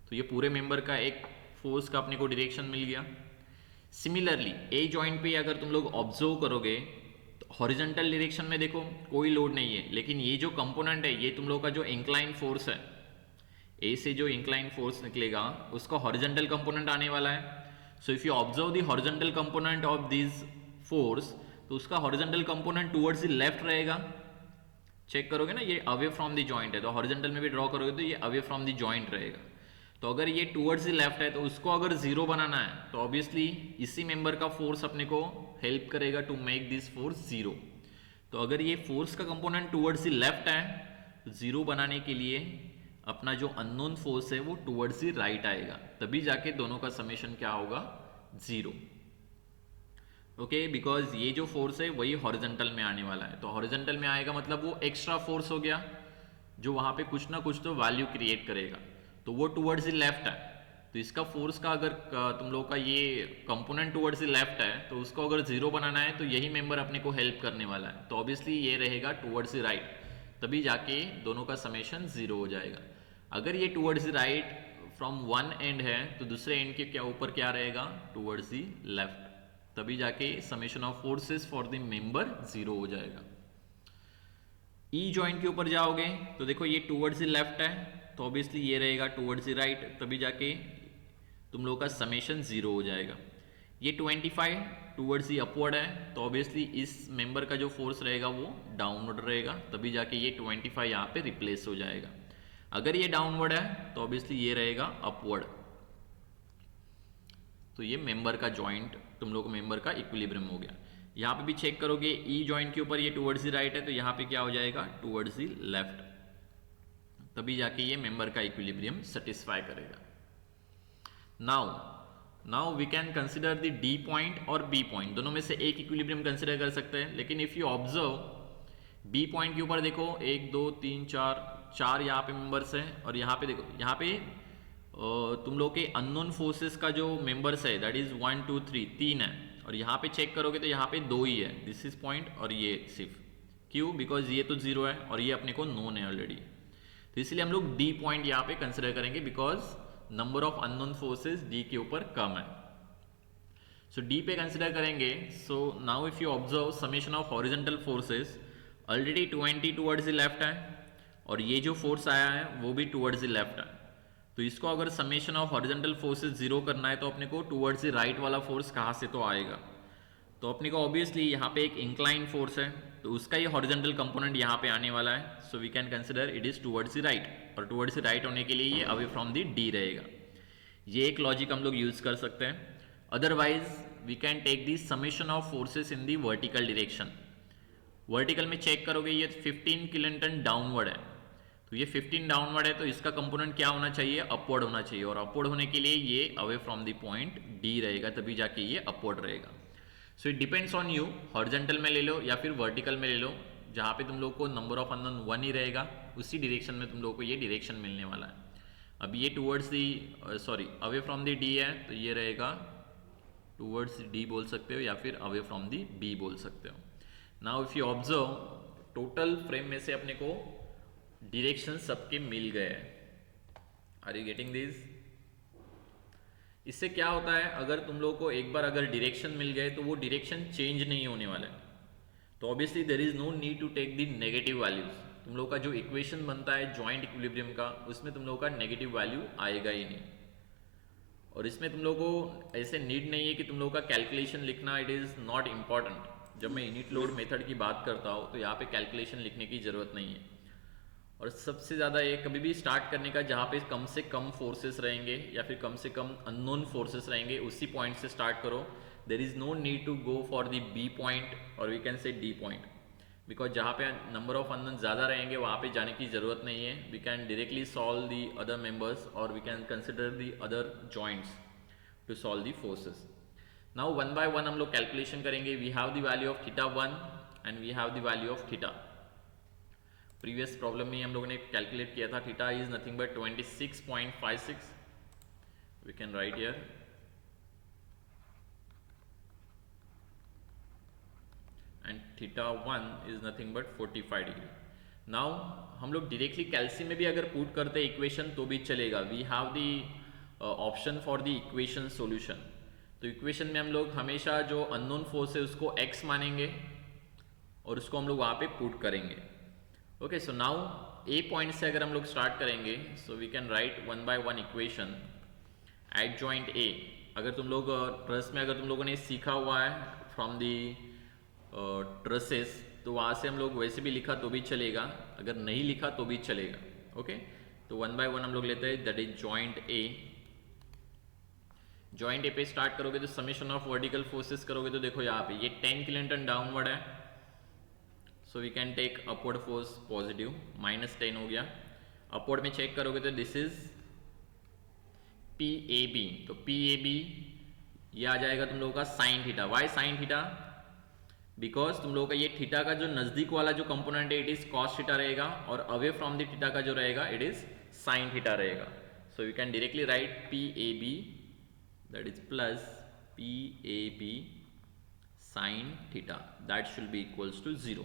तो ये पूरे मेंबर का एक फोर्स का अपने को डायरेक्शन मिल गया। सिमिलरली ए जॉइंट पे अगर तुम लोग ऑब्जर्व करोगे तो हॉरिजॉन्टल डायरेक्शन में देखो कोई लोड नहीं है, लेकिन ये जो कंपोनेंट है ये तुम लोग का जो इंक्लाइन फोर्स है, ए से जो इंक्लाइन फोर्स निकलेगा उसका हॉरिजॉन्टल कंपोनेंट आने वाला है। सो if you observe the horizontal component of this force तो उसका horizontal component towards the left रहेगा। चेक करोगे ना, ये अवे फ्रॉम द जॉइंट है तो हॉरिजॉन्टल में भी ड्रॉ करोगे तो ये अवे फ्रॉम द जॉइंट रहेगा। तो अगर ये टुवर्ड्स द लेफ्ट है तो उसको अगर जीरो बनाना है तो ऑब्वियसली इसी मेंबर का फोर्स अपने को हेल्प करेगा to make this force zero. तो अगर ये फोर्स का कंपोनेंट टुवर्ड्स द लेफ्ट है तो जीरो बनाने के लिए अपना जो अननोन फोर्स है वो टुवर्ड्स द राइट आएगा, तभी जाके दोनों का समेशन क्या होगा, जीरो। ओके बिकॉज ये जो फोर्स है वही हॉरिजॉन्टल में आने वाला है, तो हॉरिजॉन्टल में आएगा मतलब वो एक्स्ट्रा फोर्स हो गया जो वहां पे कुछ ना कुछ तो वैल्यू क्रिएट करेगा, तो वो टुवर्ड्स द लेफ्ट है। तो इसका फोर्स का अगर तुम लोग का ये कंपोनेंट टुवर्ड्स द लेफ्ट है तो उसको अगर जीरो बनाना है तो यही मेंबर अपने को हेल्प करने वाला है, तो ऑब्वियसली ये रहेगा टुवर्ड्स द राइट, तभी जाके दोनों का समेशन जीरो हो जाएगा। अगर ये towards the right from one and है तो दूसरे एंड के क्या ऊपर क्या रहेगा, टुवर्ड्स द लेफ्ट, तभी जाके summation of forces for the member zero हो जाएगा। ई जॉइंट के ऊपर जाओगे तो देखो ये टुवर्ड्स द लेफ्ट है तो ऑब्वियसली ये रहेगा टुवर्ड्स द राइट, तभी जाके तुम लोगों का समेशन जीरो हो जाएगा। ये 25 टुवर्ड्स द अपवर्ड है तो ऑब्वियसली इस मेंबर का जो फोर्स रहेगा वो डाउनवर्ड रहेगा, तभी जाके ये 25 यहाँ पे रिप्लेस हो जाएगा। अगर ये डाउनवर्ड है तो ऑब्वियसली ये रहेगा अपवर्ड, तो ये मेंबर का जॉइंट तुम लोग को मेंबर का इक्विलिब्रियम हो गया। यहाँ पे भी चेक करोगे ई जॉइंट के ऊपर ये टुवर्ड्स द राइट है तो यहाँ पे क्या हो जाएगा, टुवर्ड्स द लेफ्ट, तभी जाके ये मेंबर का इक्विलिब्रियम सेटिस्फाई करेगा। Now we can consider the D point और बी पॉइंट, दोनों में से एक इक्विलिब्रियम कंसिडर कर सकते हैं, लेकिन if you observe B point के ऊपर देखो 1 2 3 4 यहाँ पे मेंबर्स हैं, और यहाँ पे देखो यहाँ पे तुम लोग के अननोन फोर्सेस का जो मेंबर्स है दैट इज 1 2 3 3 है, और यहाँ पे चेक करोगे तो यहाँ पे 2 ही है, दिस इज पॉइंट और ये सिर्फ, क्यों, बिकॉज ये तो जीरो है और ये अपने को नोन है ऑलरेडी, तो इसलिए हम लोग डी पॉइंट यहाँ पे कंसिडर करेंगे because number of unknown forces D के ऊपर कम है। सो डी पे कंसिडर करेंगे। So now if you observe summation of horizontal forces already 20 towards the left है और ये जो फोर्स आया है वो भी टुवर्ड्स द लेफ्ट है, तो इसको अगर summation of horizontal forces zero करना है तो अपने को टुवर्ड्स द राइट वाला फोर्स कहाँ से तो आएगा, तो अपने को ऑब्वियसली यहाँ पे एक इंक्लाइन फोर्स है तो उसका ये हॉरिजॉन्टल कंपोनेंट यहाँ पे आने वाला है, so we can consider it is towards the right, और टुवर्ड्स द राइट होने के लिए ये अवे फ्रॉम द डी रहेगा। ये एक लॉजिक हम लोग यूज कर सकते हैं। Otherwise we can take the summation of forces in the vertical direction. Vertical में चेक करोगे ये 15 किलोन्यूटन डाउनवर्ड है, तो ये 15 डाउनवर्ड है तो इसका कंपोनेंट क्या होना चाहिए, अपवर्ड होना चाहिए, और अपवर्ड होने के लिए ये away from the point D रहेगा, तभी जाके ये अपवर्ड रहेगा। So it depends on you, horizontal में ले लो या फिर वर्टिकल में ले लो, जहाँ पे तुम लोग को नंबर ऑफ अननोन 1 ही रहेगा उसी डायरेक्शन में तुम लोग को ये डायरेक्शन मिलने वाला है। अब ये towards the away from the D है तो ये रहेगा टुवर्ड्स डी बोल सकते हो या फिर अवे फ्रॉम दी बी बोल सकते हो। Now if you observe total frame में से अपने को डायरेक्शन सबके मिल गए हैं। Are you getting this? इससे क्या होता है, अगर तुम लोग को एक बार अगर डायरेक्शन मिल गए तो वो डायरेक्शन चेंज नहीं होने वाला है, तो obviously there is no need to take the negative values. तुम लोग का जो इक्वेशन बनता है जॉइंट इक्विलिब्रियम का उसमें तुम लोग का नेगेटिव वैल्यू आएगा ही नहीं, और इसमें तुम लोग को ऐसे नीड नहीं है कि तुम लोग का कैलकुलेशन लिखना, इट इज़ नॉट इम्पॉर्टेंट। जब मैं यूनिट लोड मेथड की बात करता हूँ तो यहाँ पे कैलकुलेशन लिखने की ज़रूरत नहीं है, और सबसे ज़्यादा ये कभी भी स्टार्ट करने का जहाँ पे कम से कम फोर्सेस रहेंगे या फिर कम से कम अननोन फोर्सेस रहेंगे उसी पॉइंट से स्टार्ट करो. There is no need to go for the B point or we can say D point, because जहाँ पे नंबर ऑफ अननोन ज़्यादा रहेंगे वहाँ पे जाने की ज़रूरत नहीं है. We can directly solve the other members और we can consider the other joints to solve the forces. Now one by one हम लोग कैलकुलेशन करेंगे. We have the value of theta 1 and we have the value of theta. Previous problem में हम लोगों ने calculate किया था. Theta is nothing but 26.56. We can write here and theta 1 is nothing but 45 degree. Now हम लोग directly कैल्सी में भी अगर पुट करते इक्वेशन तो भी चलेगा. We have the option for the equation solution. तो इक्वेशन में हम लोग हमेशा जो अननोन फोर्स है उसको x मानेंगे और उसको हम लोग वहाँ पे पुट करेंगे. Okay, so now A point से अगर हम लोग स्टार्ट करेंगे so we can write one by one equation at joint A. अगर तुम लोग ट्रस में अगर तुम लोगों ने सीखा हुआ है फ्रॉम दी ट्रसेस तो वहाँ से हम लोग वैसे भी लिखा तो भी चलेगा, अगर नहीं लिखा तो भी चलेगा. ओके, तो वन बाय वन हम लोग लेते हैं. That is joint A. Joint A पे स्टार्ट करोगे तो समेशन ऑफ वर्टिकल फोर्सेस करोगे तो देखो यहाँ पे ये 10 किलोन्यूटन डाउनवर्ड है. So we can take upward force positive, -10 हो गया. अपवर्ड में चेक करोगे तो this is P A B. तो पी ए बी ये आ जाएगा तुम लोगों का sine theta. Why sine theta? Because तुम लोगों का ये थीटा का जो नजदीक वाला जो कंपोनेंट है इट इज कॉस थीटा रहेगा और अवे फ्रॉम द थीटा का जो रहेगा इट इज साइन थीटा रहेगा. So we can directly write P A B that is plus P A B sine theta. That should be equals to 0.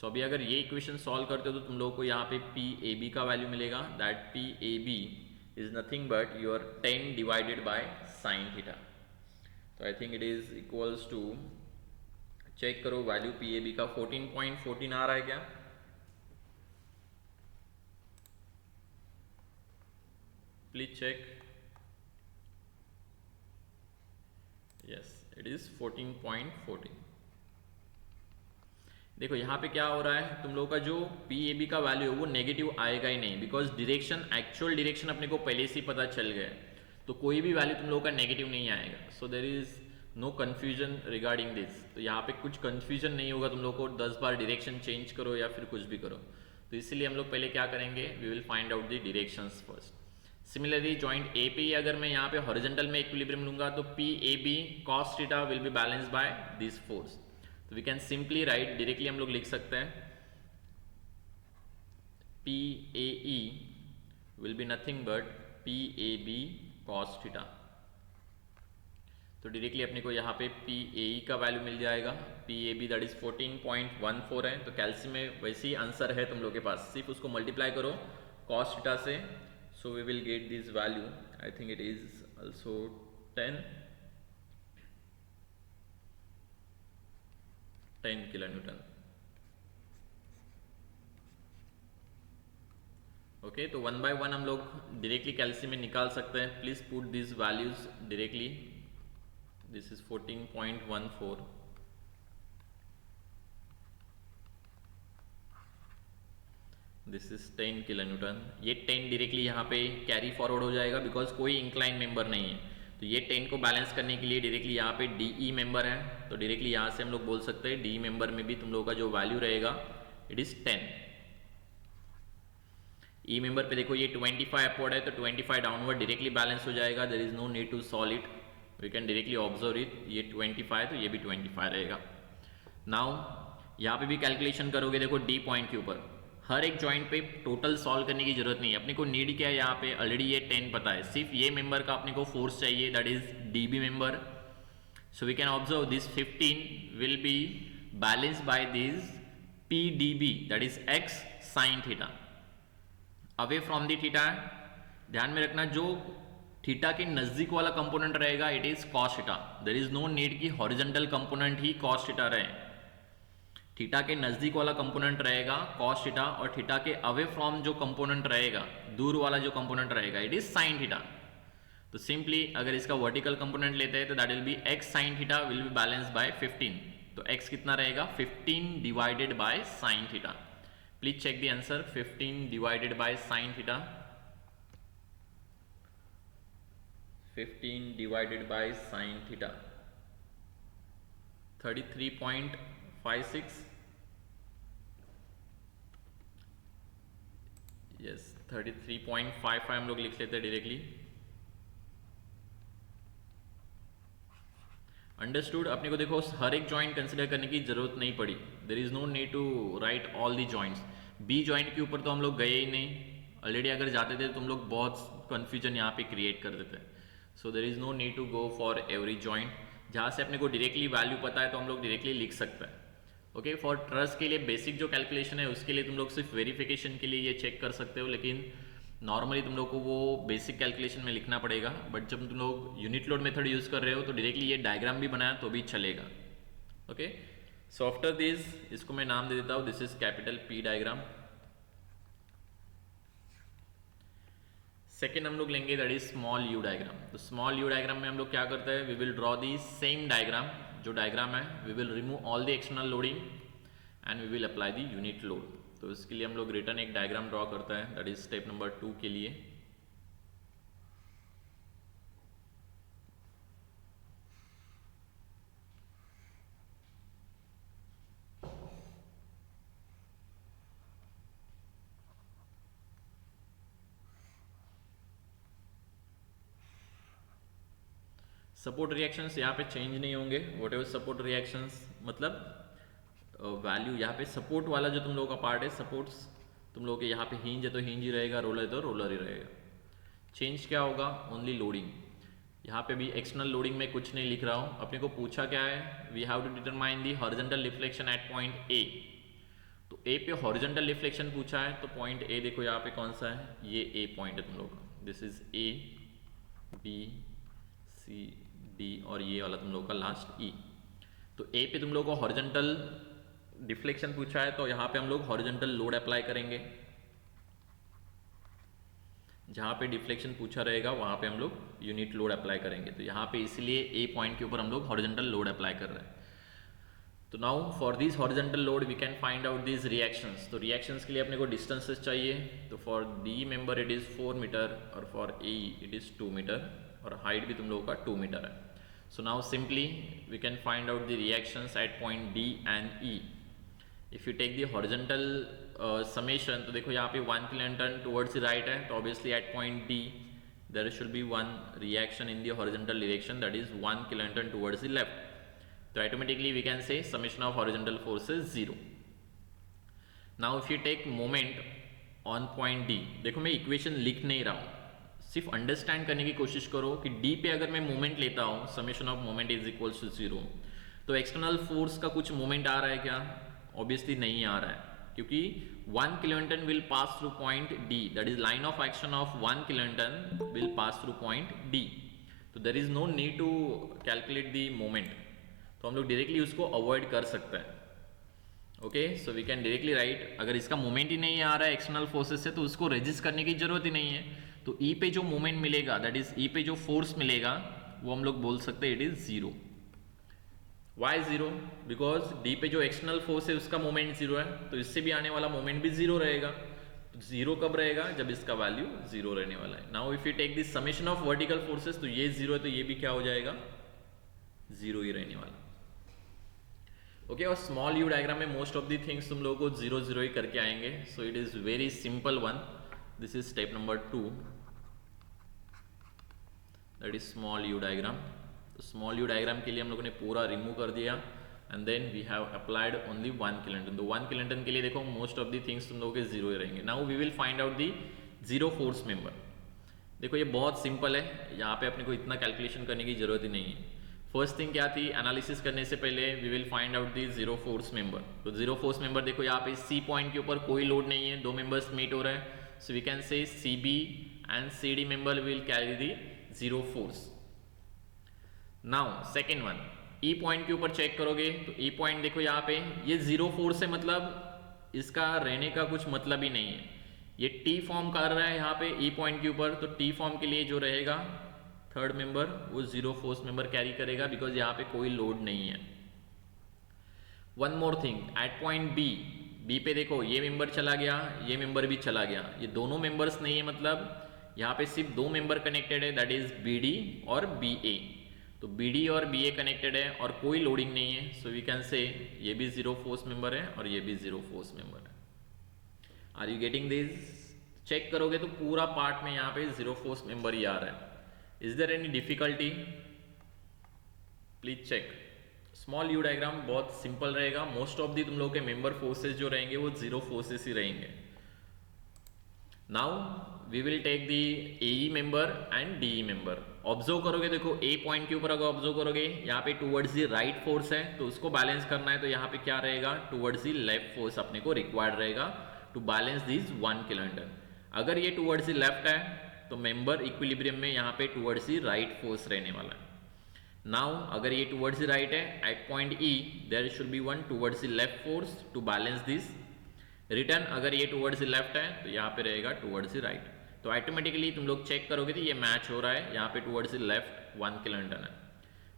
सो अभी अगर ये इक्वेशन सॉल्व करते हो तो तुम लोगों को यहाँ पे पी ए बी का वैल्यू मिलेगा. That P A B is nothing but your 10 divided by sine theta. तो I think it is equals to, check करो वैल्यू पी ए बी का 14.14 आ रहा है क्या? Please check. Yes, it is 14.14. देखो यहाँ पे क्या हो रहा है, तुम लोगों का जो पी ए बी का वैल्यू है वो नेगेटिव आएगा ही नहीं, बिकॉज डायरेक्शन एक्चुअल डायरेक्शन अपने को पहले से ही पता चल गया है. तो कोई भी वैल्यू तुम लोगों का नेगेटिव नहीं आएगा. So there is no confusion regarding this. तो यहाँ पे कुछ कन्फ्यूजन नहीं होगा तुम लोग को 10 बार डायरेक्शन चेंज करो या फिर कुछ भी करो. तो इसीलिए हम लोग पहले क्या करेंगे, we will find out the directions first. Similarly joint A पे अगर मैं यहाँ पे हॉरिजॉन्टल में इक्विलिब्रियम लूंगा तो P A B cos theta will be balance by this force. तो we can simply write, directly हम लोग लिख सकते हैं P A E will be nothing but P A B cos theta. तो डायरेक्टली अपने को यहाँ पे पी ए ई का वैल्यू मिल जाएगा. P A B that is 14.14 है. तो कैल्सी में वैसे ही आंसर है तुम लोग के पास, सिर्फ उसको मल्टीप्लाई करो कॉस थीटा से. So we will get this value. I think it is also 10 kilonewton. Okay, तो वन बाय वन हम लोग डायरेक्टली कैल्शियम में निकाल सकते हैं. Please put this values directly. This is 14.14. This is 10 kilonewton. ये 10 डायरेक्टली यहाँ पे कैरी फॉरवर्ड हो जाएगा बिकॉज कोई इंक्लाइन मेंबर नहीं है. तो ये 10 को बैलेंस करने के लिए डायरेक्टली यहाँ पे डी ई मेंबर है. तो डायरेक्टली यहाँ से हम लोग बोल सकते हैं डी मेंबर में भी तुम लोगों का जो वैल्यू रहेगा इट इज 10. ई मेंबर पे देखो ये 25 अपवर्ड है तो 25 डाउनवर्ड डायरेक्टली बैलेंस हो जाएगा. There is no need to solve it, we can directly observe it. ये 25 तो ये भी 25 रहेगा. नाउ यहाँ पे भी कैलकुलेशन करोगे, देखो डी पॉइंट के ऊपर हर एक जॉइंट पे टोटल सॉल्व करने की जरूरत नहीं है. अपने को नीड क्या है, यहाँ पे ऑलरेडी ये 10 पता है, सिर्फ ये मेंबर का अपने को फोर्स चाहिए that is D B member. So we can observe this 15 will be balanced by this P D B that is x sine theta away from the theta. ध्यान में रखना जो थीटा के नजदीक वाला कंपोनेंट रहेगा it is cos theta. There is no need कि horizontal component ही कॉस थीटा रहे. थीटा के नजदीक वाला कंपोनेंट रहेगा कॉस थीटा और थीटा के अवे फ्रॉम जो कंपोनेंट रहेगा, दूर वाला जो कंपोनेंट रहेगा इट इज साइन थीटा. तो सिंपली अगर इसका वर्टिकल कंपोनेंट लेते हैं तो that will be x sine theta will be balance by 15. तो x कितना रहेगा 15 divided by sine theta. Please check the answer. 15 divided by sine theta. 15 divided by sine theta. 33.56. Yes, 33.55 हम लोग लिख लेते हैं डायरेक्टली. अंडरस्टूड. अपने को देखो हर एक जॉइंट कंसिडर करने की जरूरत नहीं पड़ी. There is no need to write all the joints. B joint के ऊपर तो हम लोग गए ही नहीं. ऑलरेडी अगर जाते थे तो तुम लोग बहुत कन्फ्यूजन यहाँ पे क्रिएट कर देते. So there is no need to go for every joint. जहाँ से अपने को डायरेक्टली वैल्यू पता है तो हम लोग डायरेक्टली लिख सकते हैं. ओके, फॉर ट्रस्ट के लिए बेसिक जो कैलकुलेशन है उसके लिए तुम लोग सिर्फ वेरिफिकेशन के लिए ये चेक कर सकते हो, लेकिन नॉर्मली तुम लोग को वो बेसिक कैलकुलेशन में लिखना पड़ेगा. बट जब तुम लोग यूनिट लोड मेथड यूज़ कर रहे हो तो डायरेक्टली ये डायग्राम भी बनाया तो भी चलेगा. ओके, सो आफ्टर दिस इसको मैं नाम दे देता हूँ. This is capital P diagram. Second हम लोग लेंगे that is small you diagram. तो स्मॉल यू डायग्राम में हम लोग क्या करते हैं, we will draw the same diagram. जो डायग्राम है we will remove all the external loading and we will apply the unit load. तो इसके लिए हम लोग रिटर्न एक डायग्राम ड्रॉ करते हैं. दैट इज स्टेप नंबर 2 के लिए. सपोर्ट रिएक्शंस यहाँ पे चेंज नहीं होंगे. वॉट एवर सपोर्ट रिएक्शंस मतलब वैल्यू यहाँ पे सपोर्ट वाला जो तुम लोगों का पार्ट है, सपोर्ट्स तुम लोगों के यहाँ पे हिंज है तो हिंज ही रहेगा, रोलर है तो रोलर ही रहेगा. चेंज क्या होगा, ओनली लोडिंग. यहाँ पे भी एक्सटर्नल लोडिंग में कुछ नहीं लिख रहा हूँ. अपने को पूछा क्या है, we have to determine the horizontal reflection at point A. तो ए पे हॉरिजॉन्टल रिफ्लेक्शन पूछा है तो पॉइंट ए देखो यहाँ पे कौन सा है, ये ए पॉइंट है तुम लोग का. This is A, B, C, D और ये वाला तुम लोग का लास्ट ई. तो ए पे तुम लोग को हॉरिजॉन्टल डिफ्लेक्शन पूछा है तो यहाँ पे हम लोग हॉरिजॉन्टल लोड अप्लाई करेंगे. जहाँ पे डिफ्लेक्शन पूछा रहेगा वहाँ पे हम लोग यूनिट लोड अप्लाई करेंगे. तो यहाँ पे इसलिए ए पॉइंट के ऊपर हम लोग हॉरिजॉन्टल लोड अप्लाई कर रहे हैं. तो now for this horizontal load we can find out this reactions. तो रिएक्शंस के लिए अपने को डिस्टेंसेस चाहिए. तो for D member it is 4 meter और for A it is 2 meter और हाइट भी तुम लोगों का 2 मीटर है. So now simply we can find out the reactions at point D and E. If you take the horizontal summation तो देखो यहाँ पे 1 किलोन्यूटन टुवर्ड्स द राइट है. तो obviously at point D there should be one reaction in the horizontal direction that is 1 kilonewton towards the left. तो automatically we can say summation of horizontal force is 0. Now if you take moment on point D, देखो मैं equation लिख नहीं रहा हूँ, सिर्फ understand करने की कोशिश करो कि डी पे अगर मैं मोमेंट लेता हूँ summation of moment is equals to 0 तो एक्सटर्नल फोर्स का कुछ मोमेंट आ रहा है क्या, ऑब्वियसली नहीं आ रहा है. क्योंकि 1 kilonewton will pass through point D, that is line of action of 1 kilonewton will pass through point D. तो there is no need to calculate the moment. तो हम लोग डायरेक्टली उसको अवॉइड कर सकते हैं. Okay, so we can directly write, अगर इसका मोमेंट ही नहीं आ रहा है एक्सटर्नल फोर्सेस से तो उसको रेजिस्ट करने की जरूरत ही नहीं है. तो ई पे जो मोमेंट मिलेगा दैट इज ई पे जो फोर्स मिलेगा वो हम लोग बोल सकते हैं it is 0. Y 0, because D पे जो एक्सटर्नल फोर्स है उसका मोमेंट 0 है तो इससे भी आने वाला मोमेंट भी 0 रहेगा. तो 0 कब रहेगा, जब इसका वैल्यू 0 रहने वाला है. Now if you take this summation of vertical forces तो ये 0 है तो ये भी क्या हो जाएगा, 0 ही रहने वाला. ओके, और स्मॉल यू डायग्राम में मोस्ट ऑफ दी थिंग्स तुम लोगों को 0 0 ही करके आएंगे. So it is very simple one. This is step number 2 that is small you diagram. तो स्मॉल यू डायग्राम के लिए हम लोगों ने पूरा रिमूव कर दिया and then we have applied only 1 kilonewton. तो 1 किलोन्यूटन के लिए देखो मोस्ट ऑफ दी थिंग्स तुम लोगों के 0 ही रहेंगे. Now we will find out the 0 force member. देखो ये बहुत सिंपल है, यहाँ पे अपने को इतना कैलकुलेशन करने की जरूरत ही नहीं है. फर्स्ट थिंग क्या थी, एनालिसिस करने से पहले we will find out the 0 force member. तो 0 फोर्स मेंबर देखो यहाँ पे सी पॉइंट के ऊपर कोई लोड नहीं है, 2 मेंबर्स मीट हो रहे हैं. So we can say C B and C D member will carry the 0 force. Now second one, E point के ऊपर चेक करोगे तो ई पॉइंट देखो यहाँ पे ये 0 फोर्स है, मतलब इसका रहने का कुछ मतलब ही नहीं है. ये टी फॉर्म कर रहा है यहाँ पे ई पॉइंट के ऊपर. तो टी फॉर्म के लिए जो रहेगा थर्ड मेंबर वो 0 फोर्स मेंबर कैरी करेगा बिकॉज यहाँ पे कोई लोड नहीं है. One more thing, at point B, B पे देखो ये मेंबर चला गया, ये मेंबर भी चला गया, ये दोनों मेंबर्स नहीं है, मतलब यहाँ पे सिर्फ दो मेंबर कनेक्टेड है, दैट इज बी डी और बी ए। तो बी डी और बी ए कनेक्टेड है और कोई लोडिंग नहीं है, सो वी कैन से ये भी जीरो फोर्स मेंबर है और ये भी जीरो फोर्स मेंबर है। Are you getting this? Check करोगे तो पूरा पार्ट में यहाँ पे जीरो फोर्स मेंबर ही आ रहा है। Is there any difficulty? Please check. Small you diagram बहुत सिंपल रहेगा, मोस्ट ऑफ दी तुम लोग के मेंबर फोर्सेस जो रहेंगे वो जीरो फोर्सेस ही रहेंगे। Now we will take the AE member and DE member. Observe करोगे, देखो ए पॉइंट के ऊपर अगर ऑब्जर्व करोगे यहाँ पे टुवर्ड्स दी राइट फोर्स है, तो उसको बैलेंस करना है, तो यहाँ पे क्या रहेगा, टुवर्ड्स दी लेफ्ट फोर्स अपने को रिक्वायर्ड रहेगा टू बैलेंस दिस 1 किलोन्यूटन। अगर ये टुवर्ड्स दी लेफ्ट है तो मेंबर इक्विलिब्रियम में यहाँ पे टुवर्ड्स दी राइट फोर्स रहने वाला है। नाउ अगर ये टुवर्ड्स द राइट है, at point E there should be one towards the left force to balance this. Return अगर ये टुवर्ड्स द लेफ्ट है तो यहाँ पे रहेगा टुवर्ड्स द राइट। तो ऑटोमेटिकली तुम लोग चेक करोगे तो ये मैच हो रहा है, यहाँ पे टुवर्ड्स द लेफ्ट 1 किलोन्यूटन है।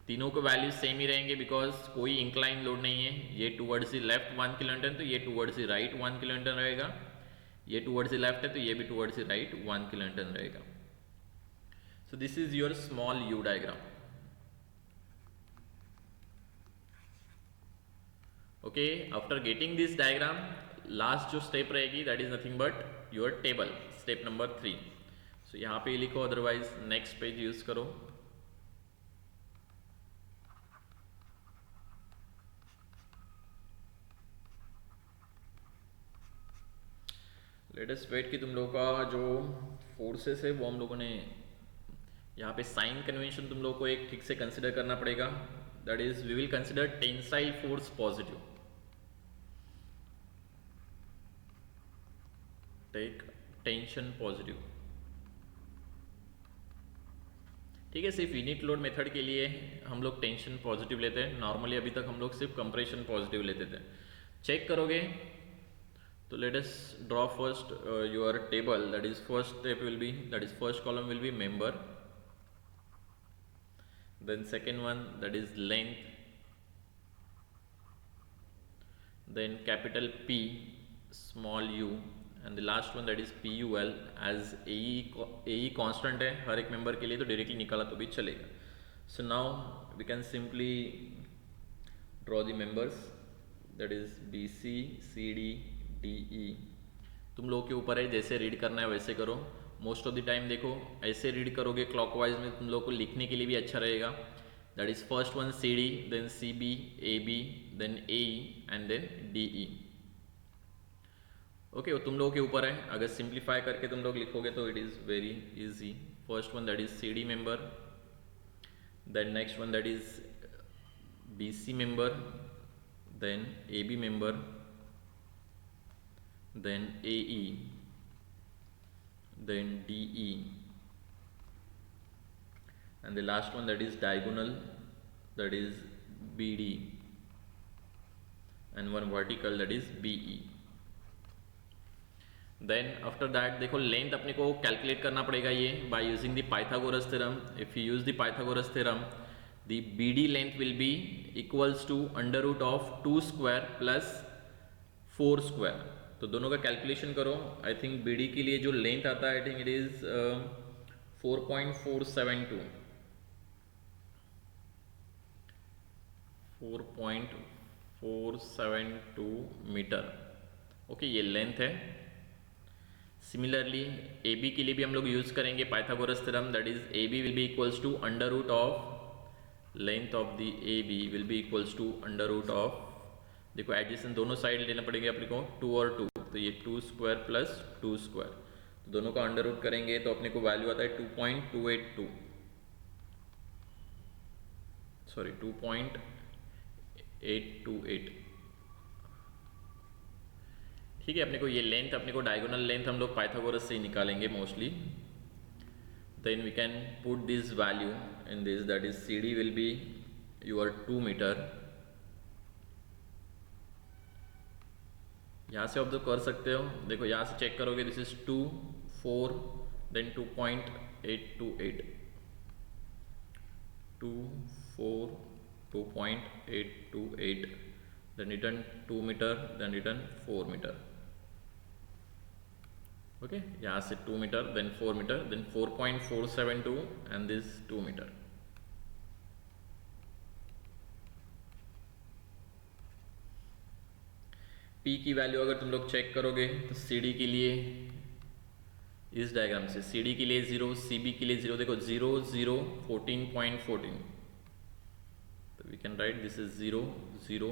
तीनों के वैल्यूज सेम ही रहेंगे बिकॉज कोई इंक्लाइन लोड नहीं है। ये टुवर्ड्स द लेफ्ट 1 किलोन्यूटन तो ये टुवर्ड्स द राइट 1 किलोन्यूटन रहेगा, ये टुवर्ड्स द लेफ्ट है तो ये भी टुवर्ड्स द राइट 1 किलोन्यूटन रहेगा। So this is your small you diagram. Okay, after getting this diagram last जो स्टेप रहेगी that is nothing but your table, step number 3। सो यहाँ पे लिखो, अदरवाइज नेक्स्ट पेज यूज करो। लेटेस्ट वेट कि तुम लोगों का जो फोर्सेस है वो हम लोगों ने यहाँ पे साइन कन्वेंशन तुम लोगों को एक ठीक से कंसिडर करना पड़ेगा। That is we will consider tensile force positive. Take tension positive, ठीक है। सिर्फ यूनिट लोड मेथड के लिए हम लोग टेंशन पॉजिटिव लेते हैं, नॉर्मली अभी तक हम लोग सिर्फ कंप्रेशन पॉजिटिव लेते थे। चेक करोगे तो late us draw first your table, that is first step will be, that is first column will B member, then second one that is length, then capital P small u and the last one that is PUL as AE constant है हर एक member के लिए, तो directly निकाला तो भी चलेगा। So now we can simply draw the members, that is BC CD DE। तुम लोगों के ऊपर है, जैसे रीड करना है वैसे करो। मोस्ट ऑफ द टाइम देखो ऐसे रीड करोगे क्लॉकवाइज में, तुम लोग को लिखने के लिए भी अच्छा रहेगा। That is first one CD, then CB, AB, then AE and then DE। Okay, वो तुम लोगों के ऊपर है, अगर सिंप्लीफाई करके तुम लोग लिखोगे तो it is very easy. First one that is CD member, then next one that is BC member, then AB member, then AE, then DE, and the last one that is diagonal, that is BD, and one vertical that is BE। Then after that देखो length अपने को calculate करना पड़ेगा ये by using the Pythagoras theorem. If you use the Pythagoras theorem the BD length will be equals to under root of 2 square plus 4 square. तो दोनों का calculation करो। आई थिंक BD के लिए जो लेंथ आता है I think it is 4.472 metre. Okay, ये लेंथ है। सिमिलरली AB के लिए भी हम लोग यूज करेंगे Pythagoras theorem, that is AB will be equals to under root of length of the AB will be equals to under root of, देखो adjacent दोनों साइड लेना पड़ेगा अपने को 2 और 2, तो ये 2 स्क्वायर प्लस 2 स्क्वायर, तो दोनों का अंडर रूट करेंगे तो अपने को वैल्यू आता है 2.282, सॉरी 2.828। ठीक है, अपने को ये लेंथ, अपने को डायगोनल लेंथ हम लोग पाइथागोरस से ही निकालेंगे mostly. Then we can put this value in this, that is CD will be your 2 metre. यहाँ से ऑब्जर्व कर सकते हो, देखो यहाँ से चेक करोगे this is 2 4 then 2.828 2 4 2.828 then return 2 meter, then return 4 meter. Okay, यहाँ से 2 meter, then 4 meter, then 4.472 and this 2 meter. P की वैल्यू अगर तुम लोग चेक करोगे तो CD के लिए इस डायग्राम से CD के लिए 0, CB के लिए 0, देखो 0 0 14.14, तो we can write this is 0 0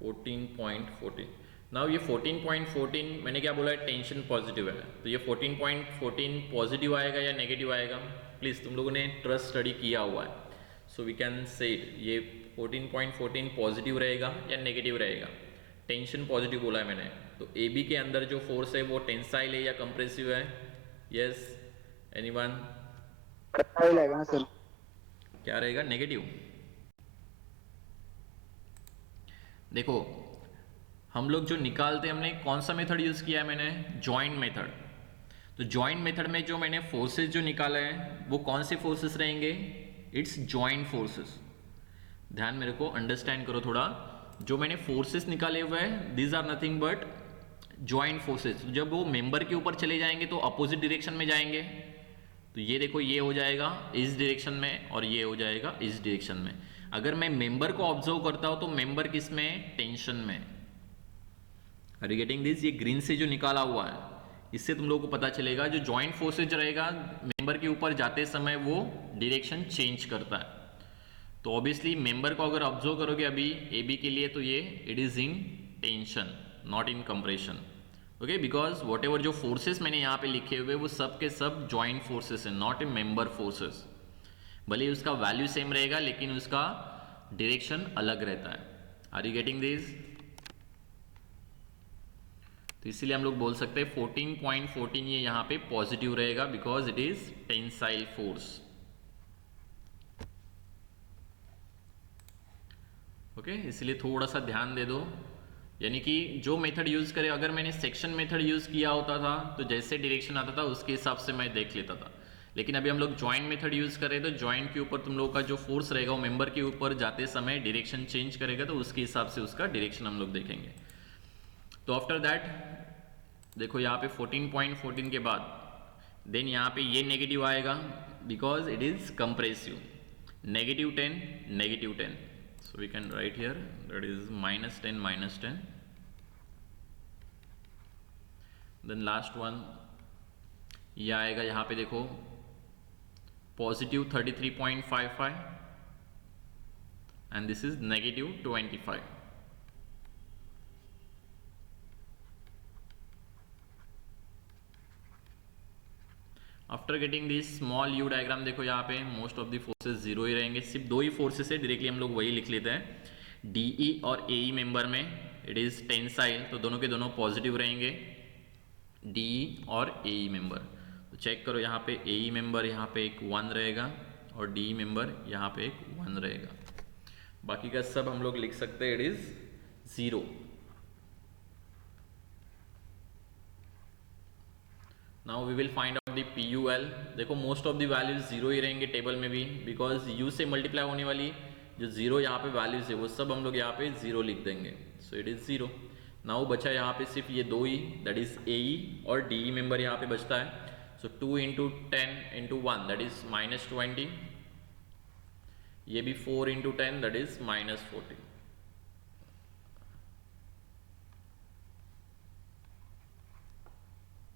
14.14. Now ये 14.14 मैंने क्या बोला है, टेंशन पॉजिटिव है, तो ये 14.14 पॉजिटिव आएगा या नेगेटिव आएगा? प्लीज़ तुम लोगों ने ट्रस्ट स्टडी किया हुआ है, so we can say it, ये 14.14 पॉजिटिव रहेगा या नेगेटिव रहेगा? टेंशन पॉजिटिव बोला है मैंने, तो ए बी के अंदर जो फोर्स है वो टेंसाइल है या कंप्रेसिव है? Yes, anyone? टेंसाइल रहेगा ना सर। क्या रहेगा? नेगेटिव। देखो हम लोग जो निकालते हैं, हमने कौन सा मेथड यूज किया है? मैंने जॉइंट मेथड। तो जॉइंट मेथड में जो मैंने फोर्सेस जो निकाला है वो कौन से फोर्सेस रहेंगे? It's joint forces. ध्यान मेरे को अंडरस्टैंड करो थोड़ा, जो मैंने फोर्सेस निकाले हुए हैं these are nothing but joint forces. जब वो मेंबर के ऊपर चले जाएंगे तो अपोजिट डायरेक्शन में जाएंगे, तो ये देखो ये हो जाएगा इस डायरेक्शन में और ये हो जाएगा इस डायरेक्शन में। अगर मैं मेंबर को ऑब्जर्व करता हूं तो मेंबर किस में? टेंशन में। Are you getting this? ये ग्रीन से जो निकाला हुआ है इससे तुम लोगों को पता चलेगा जो जॉइंट फोर्सेज रहेगा मेंबर के ऊपर जाते समय वो डायरेक्शन चेंज करता है। तो ऑब्वियसली मेंबर को अगर ऑब्जर्व करोगे अभी ए बी के लिए तो ये it is in tension not in compression. Okay, because whatever जो फोर्सेस मैंने यहाँ पे लिखे हुए वो सब के सब जॉइंट फोर्सेस हैं, नॉट ए मेंबर फोर्सेस। भले ही उसका वैल्यू सेम रहेगा लेकिन उसका डायरेक्शन अलग रहता है। Are you getting this? तो इसीलिए हम लोग बोल सकते हैं 14.14 ये यहाँ पे पॉजिटिव रहेगा because it is tensile force. Okay, इसलिए थोड़ा सा ध्यान दे दो, यानी कि जो मेथड यूज करे, अगर मैंने सेक्शन मेथड यूज किया होता था तो जैसे डायरेक्शन आता था उसके हिसाब से मैं देख लेता था, लेकिन अभी हम लोग जॉइंट मेथड यूज कर रहे हैं तो जॉइंट के ऊपर तुम लोगों का जो फोर्स रहेगा वो मेंबर के ऊपर जाते समय डायरेक्शन चेंज करेगा, तो उसके हिसाब से उसका डायरेक्शन हम लोग देखेंगे। तो आफ्टर दैट देखो यहाँ पे 14.14 के बाद देन यहाँ पे ये नेगेटिव आएगा because it is compressive, -10 -10, so we can write here that is -10 -10. then last one ये आएगा यहाँ पे देखो positive 33.55 and this is -25. After getting this small you diagram देखो यहाँ पे most of the forces zero ही रहेंगे, सिर्फ दो ही फोर्सेस है, डायरेक्टली हम लोग वही लिख लेते हैं। डीई और एई मेंबर में इट इज टेंसाइल, तो दोनों के दोनों पॉजिटिव रहेंगे, डीई और एई मेंबर। तो चेक करो यहाँ पे एई मेंबर यहाँ पे एक 1 रहेगा और डीई मेंबर यहाँ पे एक 1 रहेगा, बाकी का सब हम लोग लिख सकते हैं it is 0। Now we will find out the PUL। देखो most of the values zero ही रहेंगे टेबल में भी, बिकॉज U से मल्टीप्लाई होने वाली जो जीरो यहाँ पे वैल्यूज है वो सब हम लोग यहाँ पे जीरो लिख देंगे, सो इट इज 0। नाउ बचा यहाँ पे सिर्फ ये दो ही, दैट इज AE और DE मेंबर यहाँ पे बचता है, सो 2 × 10 × 1 दैट इज -20, ये भी 4 × 10 दैट इज -40।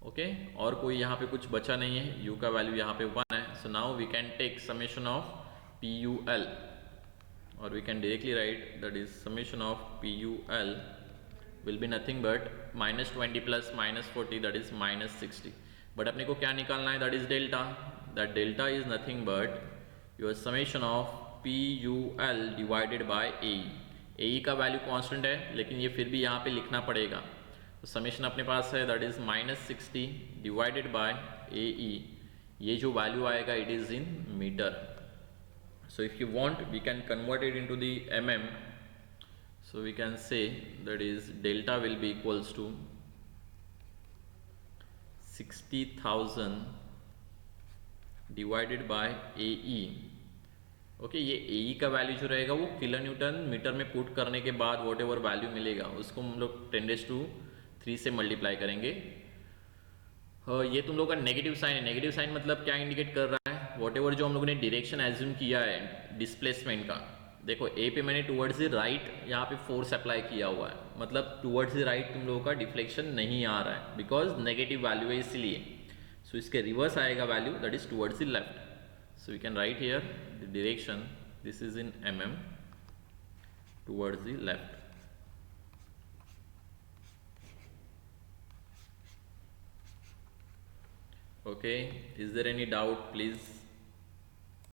ओके, और कोई यहाँ पे कुछ बचा नहीं है, U का वैल्यू यहाँ पे 1 है, so now we can take summation of PUL और we can directly write that is summation of PUL will be nothing but -20 + -40 that is -60। But अपने को क्या निकालना है? That is delta, that delta is nothing but your summation of PUL divided by AE। AE का value constant है लेकिन ये फिर भी यहाँ पे लिखना पड़ेगा, तो समेशन अपने पास है that is -60 divided by AE, ये जो वैल्यू आएगा it is in metre. So if you want we can convert it into the mm, so we can say that is delta will be equals to 60,000 divided by AE, okay, ये ए का value जो रहेगा वो kilo Newton metre में put करने के बाद what ever value मिलेगा उसको हम लोग 10⁻³ से मल्टीप्लाई करेंगे। ये तुम लोग का नेगेटिव साइन है। नेगेटिव साइन मतलब क्या इंडिकेट कर रहा है, वॉट एवर जो हम लोगों ने डायरेक्शन एज्यूम किया है डिस्प्लेसमेंट का। देखो ए पे मैंने टुवर्ड्स द राइट यहाँ पे फोर्स अप्लाई किया हुआ है, मतलब टुवर्ड्स द राइट तुम लोगों का डिफ्लेक्शन नहीं आ रहा है बिकॉज नेगेटिव वैल्यू है इसलिए। सो इसके रिवर्स आएगा value, that is towards the left. So we can write here the direction, this is in mm, towards the left. Okay, is there any doubt please?